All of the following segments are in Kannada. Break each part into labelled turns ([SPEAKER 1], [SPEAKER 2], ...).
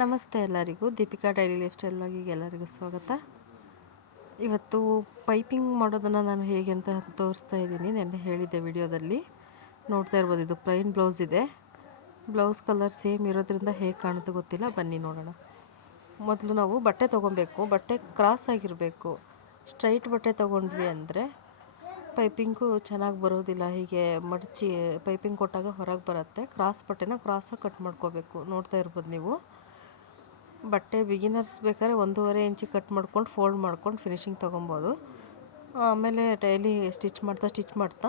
[SPEAKER 1] ನಮಸ್ತೆ ಎಲ್ಲರಿಗೂ. ದೀಪಿಕಾ ಡೈಲಿ ಲೈಫ್ ಸ್ಟೈಲ್ ಎಲ್ಲರಿಗೂ ಸ್ವಾಗತ. ಇವತ್ತು ಪೈಪಿಂಗ್ ಮಾಡೋದನ್ನು ನಾನು ಹೇಗೆ ಅಂತ ತೋರಿಸ್ತಾ ಇದ್ದೀನಿ. ನೆನ್ನೆ ಹೇಳಿದ್ದೆ ವಿಡಿಯೋದಲ್ಲಿ. ನೋಡ್ತಾ ಇರ್ಬೋದು, ಇದು ಪ್ಲೈನ್ ಬ್ಲೌಸ್ ಇದೆ. ಬ್ಲೌಸ್ ಕಲರ್ ಸೇಮ್ ಇರೋದ್ರಿಂದ ಹೇಗೆ ಕಾಣುತ್ತೆ ಗೊತ್ತಿಲ್ಲ. ಬನ್ನಿ ನೋಡೋಣ. ಮೊದಲು ನಾವು ಬಟ್ಟೆ ತೊಗೊಬೇಕು. ಬಟ್ಟೆ ಕ್ರಾಸ್ ಆಗಿರಬೇಕು. ಸ್ಟ್ರೈಟ್ ಬಟ್ಟೆ ತೊಗೊಂಡ್ವಿ ಅಂದರೆ ಪೈಪಿಂಗು ಚೆನ್ನಾಗಿ ಬರೋದಿಲ್ಲ. ಹೀಗೆ ಮಡಚಿ, ಪೈಪಿಂಗ್ ಕೊಟ್ಟಾಗ ಹೊರಗೆ ಬರುತ್ತೆ. ಕ್ರಾಸ್ ಬಟ್ಟೆನ ಕ್ರಾಸಾಗಿ ಕಟ್ ಮಾಡ್ಕೋಬೇಕು. ನೋಡ್ತಾ ಇರ್ಬೋದು ನೀವು. ಬಟ್ಟೆ ಬಿಗಿನರ್ಸ್ ಬೇಕಾದ್ರೆ ಒಂದೂವರೆ ಇಂಚು ಕಟ್ ಮಾಡ್ಕೊಂಡು ಫೋಲ್ಡ್ ಮಾಡ್ಕೊಂಡು ಫಿನಿಶಿಂಗ್ ತೊಗೊಬೋದು. ಆಮೇಲೆ ಡೈಲಿ ಸ್ಟಿಚ್ ಮಾಡ್ತಾ ಸ್ಟಿಚ್ ಮಾಡ್ತಾ,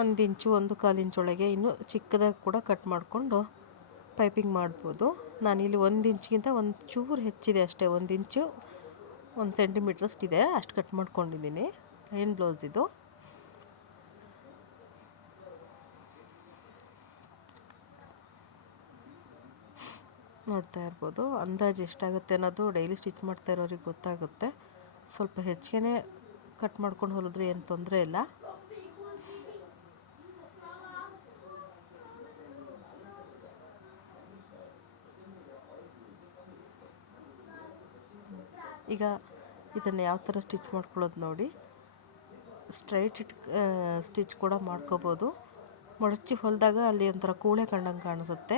[SPEAKER 1] ಒಂದು ಇಂಚು, ಒಂದು ಕಾಲು ಇಂಚೊಳಗೆ ಇನ್ನೂ ಚಿಕ್ಕದಾಗಿ ಕೂಡ ಕಟ್ ಮಾಡಿಕೊಂಡು ಪೈಪಿಂಗ್ ಮಾಡ್ಬೋದು. ನಾನಿಲ್ಲಿ ಒಂದು ಇಂಚ್ಗಿಂತ ಒಂದು ಚೂರು ಹೆಚ್ಚಿದೆ ಅಷ್ಟೇ, ಒಂದು ಇಂಚು, ಒಂದು ಸೆಂಟಿಮೀಟ್ರಷ್ಟಿದೆ ಅಷ್ಟು ಕಟ್ ಮಾಡ್ಕೊಂಡಿದ್ದೀನಿ. ಪ್ಲೇನ್ ಬ್ಲೌಸ್ ಇದು. ನೋಡ್ತಾ ಇರ್ಬೋದು. ಅಂದಾಜು ಎಷ್ಟಾಗುತ್ತೆ ಅನ್ನೋದು ಡೈಲಿ ಸ್ಟಿಚ್ ಮಾಡ್ತಾ ಇರೋರಿಗೆ ಗೊತ್ತಾಗುತ್ತೆ. ಸ್ವಲ್ಪ ಹೆಚ್ಚಿಗೆ ಕಟ್ ಮಾಡ್ಕೊಂಡು ಹೊಲಿದ್ರೆ ಏನು ತೊಂದರೆ ಇಲ್ಲ. ಈಗ ಇದನ್ನು ಯಾವ ಥರ ಸ್ಟಿಚ್ ಮಾಡ್ಕೊಳ್ಳೋದು ನೋಡಿ. ಸ್ಟ್ರೈಟ್ ಇಟ್ ಸ್ಟಿಚ್ ಕೂಡ ಮಾಡ್ಕೋಬೋದು. ಮಡಚಿ ಹೊಲಿದಾಗ ಅಲ್ಲಿ ಒಂಥರ ಕೂಳೆ ಕಂಡಂಗೆ ಕಾಣಿಸುತ್ತೆ.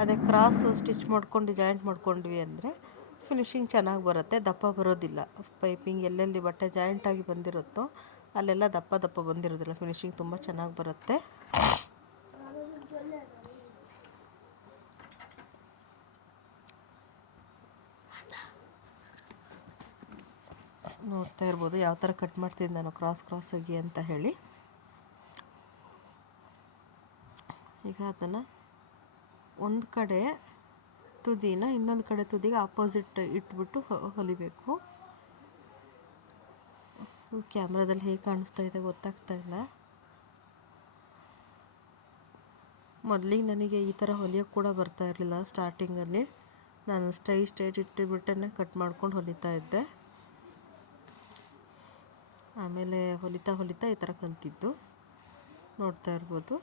[SPEAKER 1] ಅದೇ ಕ್ರಾಸ್ ಸ್ಟಿಚ್ ಮಾಡ್ಕೊಂಡು ಜಾಯಿಂಟ್ ಮಾಡ್ಕೊಂಡ್ವಿ ಅಂದರೆ ಫಿನಿಶಿಂಗ್ ಚೆನ್ನಾಗಿ ಬರುತ್ತೆ. ದಪ್ಪ ಬರೋದಿಲ್ಲ. ಪೈಪಿಂಗ್ ಎಲ್ಲೆಲ್ಲಿ ಬಟ್ಟೆ ಜಾಯಿಂಟಾಗಿ ಬಂದಿರುತ್ತೋ ಅಲ್ಲೆಲ್ಲ ದಪ್ಪ ದಪ್ಪ ಬಂದಿರೋದಿಲ್ಲ. ಫಿನಿಶಿಂಗ್ ತುಂಬ ಚೆನ್ನಾಗಿ ಬರುತ್ತೆ. ನೋಡ್ತಾ ಇರ್ಬೋದು ಯಾವ ಥರ ಕಟ್ ಮಾಡ್ತೀನಿ ನಾನು ಕ್ರಾಸ್ ಕ್ರಾಸ್ ಆಗಿ ಅಂತ ಹೇಳಿ. ಈಗ ಅದನ್ನು ಒಂದು ಕಡೆ ತುದಿನ ಇನ್ನೊಂದು ಕಡೆ ತುದಿಗೆ ಆಪೋಸಿಟ್ ಇಟ್ಬಿಟ್ಟು ಹೊಲಿಬೇಕು. ಕ್ಯಾಮ್ರಾದಲ್ಲಿ ಹೇಗೆ ಕಾಣಿಸ್ತಾ ಇದೆ ಗೊತ್ತಾಗ್ತಾ ಇಲ್ಲ. ಮೊದಲಿಗೆ ನನಗೆ ಈ ಥರ ಹೊಲಿಯೋಕ್ಕೆ ಕೂಡ ಬರ್ತಾ ಇರಲಿಲ್ಲ ಸ್ಟಾರ್ಟಿಂಗಲ್ಲಿ ನಾನು ಸ್ಟೈ ಸ್ಟೈಟ್ ಇಟ್ಟುಬಿಟ್ಟೇ ಕಟ್ ಮಾಡ್ಕೊಂಡು ಹೊಲಿತಾ ಇದ್ದೆ. ಆಮೇಲೆ ಹೊಲಿತಾ ಹೊಲಿತಾ ಈ ಥರ ಕಲ್ತಿದ್ದು ನೋಡ್ತಾ ಇರ್ಬೋದು.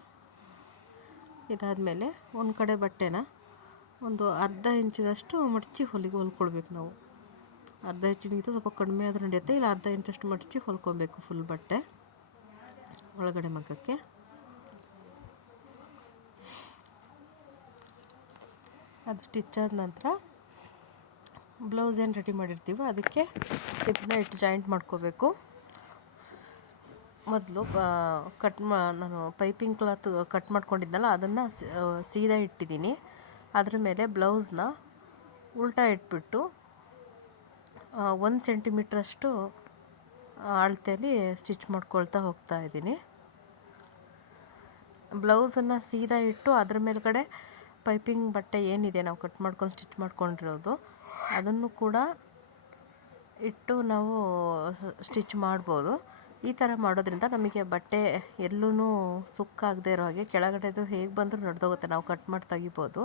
[SPEAKER 1] ಇದಾದಮೇಲೆ ಒಂದು ಕಡೆ ಬಟ್ಟೆನ ಒಂದು ಅರ್ಧ ಇಂಚಿನಷ್ಟು ಮಡಚಿ ಹೊಲಿಗೆ ಹೊಲ್ಕೊಳ್ಬೇಕು ನಾವು. ಅರ್ಧ ಇಂಚಿನಗಿಂತ ಸ್ವಲ್ಪ ಕಡಿಮೆ ಆದರೂ ನಡೆಯುತ್ತೆ, ಇಲ್ಲ ಅರ್ಧ ಇಂಚಷ್ಟು ಮಡಚಿ ಹೊಲ್ಕೊಬೇಕು ಫುಲ್ ಬಟ್ಟೆ ಒಳಗಡೆ ಮಗ್ಗಕ್ಕೆ. ಅದು ಸ್ಟಿಚ್ ಆದ ನಂತರ ಬ್ಲೌಸ್ ಏನು ರೆಡಿ ಮಾಡಿರ್ತೀವೋ ಅದಕ್ಕೆ ಇದನ್ನ ಇಟ್ಟು ಜಾಯಿಂಟ್ ಮಾಡ್ಕೋಬೇಕು. ಮೊದಲು ಕಟ್ ಮಾ, ನಾನು ಪೈಪಿಂಗ್ ಕ್ಲಾತ್ ಕಟ್ ಮಾಡ್ಕೊಂಡಿದ್ದೆನಲ್ಲ ಅದನ್ನು ಸೀದಾ ಇಟ್ಟಿದ್ದೀನಿ. ಅದ್ರ ಮೇಲೆ ಬ್ಲೌಸ್ನ ಉಲ್ಟಾ ಇಟ್ಬಿಟ್ಟು ಒಂದು ಸೆಂಟಿಮೀಟ್ರಷ್ಟು ಅಳತೆಯಲ್ಲಿ ಸ್ಟಿಚ್ ಮಾಡ್ಕೊಳ್ತಾ ಹೋಗ್ತಾ ಇದ್ದೀನಿ. ಬ್ಲೌಸನ್ನು ಸೀದಾ ಇಟ್ಟು, ಅದ್ರ ಮೇಲ್ಗಡೆ ಪೈಪಿಂಗ್ ಬಟ್ಟೆ ಏನಿದೆ ನಾವು ಕಟ್ ಮಾಡ್ಕೊಂಡು ಸ್ಟಿಚ್ ಮಾಡ್ಕೊಂಡಿರೋದು, ಅದನ್ನು ಕೂಡ ಇಟ್ಟು ನಾವು ಸ್ಟಿಚ್ ಮಾಡ್ಬೋದು. ಈ ಥರ ಮಾಡೋದ್ರಿಂದ ನಮಗೆ ಬಟ್ಟೆ ಎಲ್ಲೂ ಸುಕ್ಕಾಗದೇ ಇರೋ ಹಾಗೆ ಕೆಳಗಡೆದು ಹೇಗೆ ಬಂದರೂ ನಡೆದೋಗುತ್ತೆ. ನಾವು ಕಟ್ ಮಾಡಿ ತೆಗಿಬೋದು.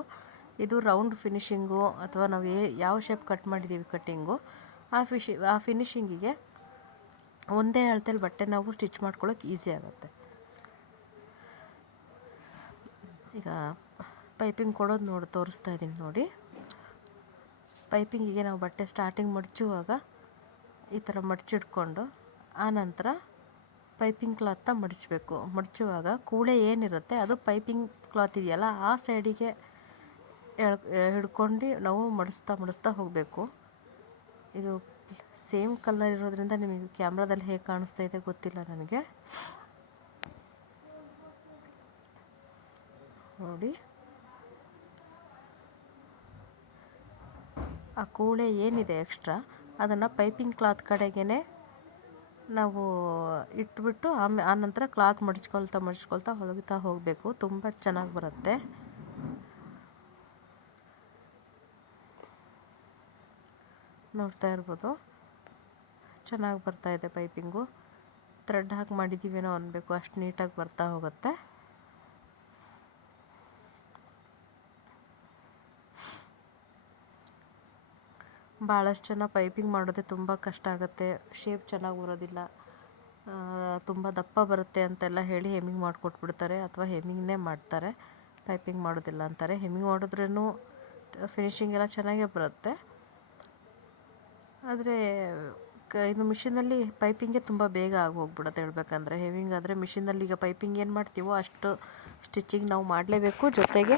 [SPEAKER 1] ಇದು ರೌಂಡ್ ಫಿನಿಶಿಂಗು ಅಥವಾ ನಾವು ಏ ಯಾವ ಶೇಪ್ ಕಟ್ ಮಾಡಿದ್ದೀವಿ ಕಟ್ಟಿಂಗು. ಆ ಫಿಶಿ ಆ ಫಿನಿಶಿಂಗಿಗೆ ಒಂದೇ ಅಳತೆಯಲ್ಲಿ ಬಟ್ಟೆ ನಾವು ಸ್ಟಿಚ್ ಮಾಡ್ಕೊಳ್ಳೋಕೆ ಈಸಿ ಆಗುತ್ತೆ. ಈಗ ಪೈಪಿಂಗ್ ಕೊಡೋದು ನೋಡಿ ತೋರಿಸ್ತಾ ಇದ್ದೀನಿ ನೋಡಿ. ಪೈಪಿಂಗಿಗೆ ನಾವು ಬಟ್ಟೆ ಸ್ಟಾರ್ಟಿಂಗ್ ಮಡಚುವಾಗ ಈ ಥರ ಮಡಚಿಡ್ಕೊಂಡು ಆನಂತರ ಪೈಪಿಂಗ್ ಕ್ಲಾತ್ನ ಮಡಚಬೇಕು. ಮಡಚುವಾಗ ಕೂಳೆ ಏನಿರುತ್ತೆ ಅದು ಪೈಪಿಂಗ್ ಕ್ಲಾತ್ ಇದೆಯಲ್ಲ ಆ ಸೈಡಿಗೆ ಎಳ್, ಹಿಡ್ಕೊಂಡು ನಾವು ಮಡಿಸ್ತಾ ಮಡಿಸ್ತಾ ಹೋಗಬೇಕು. ಇದು ಸೇಮ್ ಕಲರ್ ಇರೋದ್ರಿಂದ ನಿಮಗೆ ಕ್ಯಾಮ್ರಾದಲ್ಲಿ ಹೇಗೆ ಕಾಣಿಸ್ತಾ ಇದೆ ಗೊತ್ತಿಲ್ಲ ನನಗೆ. ನೋಡಿ. ಆ ಕೂಳೆ ಏನಿದೆ ಎಕ್ಸ್ಟ್ರಾ ಅದನ್ನು ಪೈಪಿಂಗ್ ಕ್ಲಾತ್ ಕಡೆಗೇ ನಾವು ಇಟ್ಬಿಟ್ಟು ಆಮೇ ಆನಂತರ ಕ್ಲಾತ್ ಮಡಿಚ್ಕೊಳ್ತಾ ಮಡಿಚ್ಕೊಳ್ತಾ ಹೊಲಿತಾ ಹೋಗಬೇಕು. ತುಂಬ ಚೆನ್ನಾಗಿ ಬರುತ್ತೆ. ನೋಡ್ತಾ ಇರ್ಬೋದು. ಚೆನ್ನಾಗಿ ಬರ್ತಾ ಇದೆ ಪೈಪಿಂಗು. ಥ್ರೆಡ್ ಹಾಕಿ ಮಾಡಿದ್ದೀವೇನೋ ಅನ್ನಬೇಕು ಅಷ್ಟು ನೀಟಾಗಿ ಬರ್ತಾ ಹೋಗುತ್ತೆ. ಭಾಳಷ್ಟು ಜನ ಪೈಪಿಂಗ್ ಮಾಡೋದೇ ತುಂಬ ಕಷ್ಟ ಆಗುತ್ತೆ. ಶೇಪ್ ಚೆನ್ನಾಗಿ ಬರೋದಿಲ್ಲ. ತುಂಬ ದಪ್ಪ ಬರುತ್ತೆ ಅಂತೆಲ್ಲ ಹೇಳಿ ಹೆಮ್ಮಿಂಗ್ ಮಾಡಿಕೊಟ್ಬಿಡ್ತಾರೆ ಅಥವಾ ಹೆಮ್ಮಿಂಗ್ನೇ ಮಾಡ್ತಾರೆ. ಪೈಪಿಂಗ್ ಮಾಡೋದಿಲ್ಲ ಅಂತಾರೆ. ಹೆಮ್ಮಿಂಗ್ ಮಾಡಿದ್ರೂ ಫಿನಿಶಿಂಗ್ ಎಲ್ಲ ಚೆನ್ನಾಗೇ ಬರುತ್ತೆ. ಆದರೆ ಕ ಇದು ಮಿಷಿನಲ್ಲಿ ಪೈಪಿಂಗೆ ತುಂಬ ಬೇಗ ಆಗಿ ಹೋಗ್ಬಿಡುತ್ತೆ ಹೇಳ್ಬೇಕಂದ್ರೆ. ಹೆಮ್ಮಿಂಗ್ ಆದರೆ ಮಿಷಿನಲ್ಲಿ ಈಗ ಪೈಪಿಂಗ್ ಏನು ಮಾಡ್ತೀವೋ ಅಷ್ಟು ಸ್ಟಿಚಿಂಗ್ ನಾವು ಮಾಡಲೇಬೇಕು. ಜೊತೆಗೆ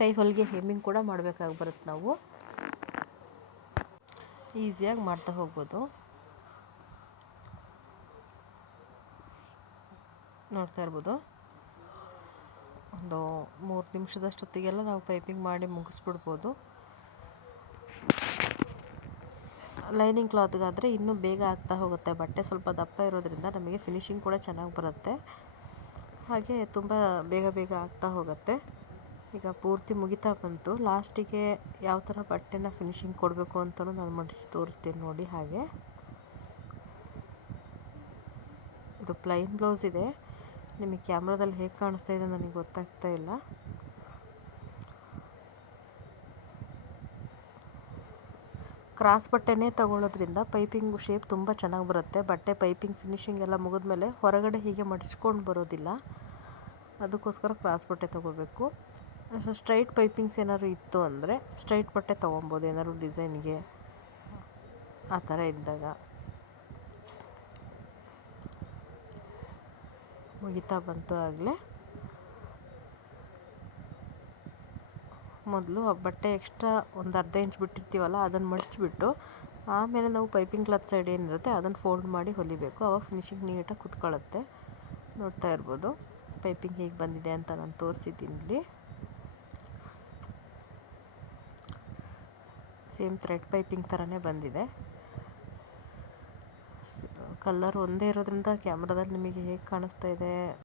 [SPEAKER 1] ಕೈ ಹೊಲಿಗೆ ಹೆಮ್ಮಿಂಗ್ ಕೂಡ ಮಾಡಬೇಕಾಗಿ ಬರುತ್ತೆ ನಾವು. ಈಸಿಯಾಗಿ ಮಾಡ್ತಾ ಹೋಗ್ಬೋದು. ನೋಡ್ತಾ ಇರ್ಬೋದು. ಒಂದು ಮೂರು ನಿಮಿಷದಷ್ಟೊತ್ತಿಗೆಲ್ಲ ನಾವು ಪೈಪಿಂಗ್ ಮಾಡಿ ಮುಗಿಸ್ಬಿಡ್ಬೋದು. ಲೈನಿಂಗ್ ಕ್ಲಾತ್ಗಾದರೆ ಇನ್ನೂ ಬೇಗ ಆಗ್ತಾ ಹೋಗುತ್ತೆ. ಬಟ್ಟೆ ಸ್ವಲ್ಪ ದಪ್ಪ ಇರೋದ್ರಿಂದ ನಮಗೆ ಫಿನಿಶಿಂಗ್ ಕೂಡ ಚೆನ್ನಾಗಿ ಬರುತ್ತೆ. ಹಾಗೆ ತುಂಬ ಬೇಗ ಬೇಗ ಆಗ್ತಾ ಹೋಗುತ್ತೆ. ಈಗ ಪೂರ್ತಿ ಮುಗಿತಾ ಬಂತು. ಲಾಸ್ಟಿಗೆ ಯಾವ ಥರ ಬಟ್ಟೆನ ಫಿನಿಶಿಂಗ್ ಕೊಡಬೇಕು ಅಂತಲೂ ನಾನು ಮಡಿಸಿ ತೋರಿಸ್ತೀನಿ ನೋಡಿ ಹಾಗೆ. ಇದು ಪ್ಲೈನ್ ಬ್ಲೌಸ್ ಇದೆ. ನಿಮಗೆ ಕ್ಯಾಮ್ರಾದಲ್ಲಿ ಹೇಗೆ ಕಾಣಿಸ್ತಾ ಇದೆ ನನಗೆ ಗೊತ್ತಾಗ್ತಾ ಇಲ್ಲ. ಕ್ರಾಸ್ ಬಟ್ಟೆನೇ ತಗೊಳ್ಳೋದ್ರಿಂದ ಪೈಪಿಂಗ್ ಶೇಪ್ ತುಂಬ ಚೆನ್ನಾಗಿ ಬರುತ್ತೆ. ಬಟ್ಟೆ ಪೈಪಿಂಗ್ ಫಿನಿಶಿಂಗ್ ಎಲ್ಲ ಮುಗಿದ್ಮೇಲೆ ಹೊರಗಡೆ ಹೀಗೆ ಮಡಿಸ್ಕೊಂಡು ಬರೋದಿಲ್ಲ. ಅದಕ್ಕೋಸ್ಕರ ಕ್ರಾಸ್ ಬಟ್ಟೆ ತೊಗೋಬೇಕು. ಸ್ಟ್ರೈಟ್ ಪೈಪಿಂಗ್ಸ್ ಏನಾದ್ರು ಇತ್ತು ಅಂದರೆ ಸ್ಟ್ರೈಟ್ ಬಟ್ಟೆ ತೊಗೊಬೋದು, ಏನಾದ್ರು ಡಿಸೈನ್ಗೆ ಆ ಥರ ಇದ್ದಾಗ. ಮುಗಿತಾ ಬಂತು ಆಗಲೇ. ಮೊದಲು ಆ ಬಟ್ಟೆ ಎಕ್ಸ್ಟ್ರಾ ಒಂದು ಅರ್ಧ ಇಂಚ್ ಬಿಟ್ಟಿರ್ತೀವಲ್ಲ ಅದನ್ನು ಮಡಿಚ್ಬಿಟ್ಟು ಆಮೇಲೆ ನಾವು ಪೈಪಿಂಗ್ ಕ್ಲಾತ್ ಸೈಡ್ ಏನಿರುತ್ತೆ ಅದನ್ನು ಫೋಲ್ಡ್ ಮಾಡಿ ಹೊಲಿಬೇಕು. ಅವಾಗ ಫಿನಿಶಿಂಗ್ ನೀಟಾಗಿ ಕುತ್ಕೊಳ್ಳುತ್ತೆ ನೋಡ್ತಾ ಇರ್ಬೋದು ಪೈಪಿಂಗ್ ಹೇಗೆ ಬಂದಿದೆ ಅಂತ ನಾನು ತೋರಿಸಿದ್ದೀನಿ ಇಲ್ಲಿ. ಸೇಮ್ ಥ್ರೆಡ್ ಪೈಪಿಂಗ್ ಥರನೇ ಬಂದಿದೆ. ಕಲರ್ ಒಂದೇ ಇರೋದ್ರಿಂದ ಕ್ಯಾಮ್ರಾದಲ್ಲಿ ನಿಮಗೆ ಹೇಗೆ ಕಾಣಿಸ್ತಾ ಇದೆ?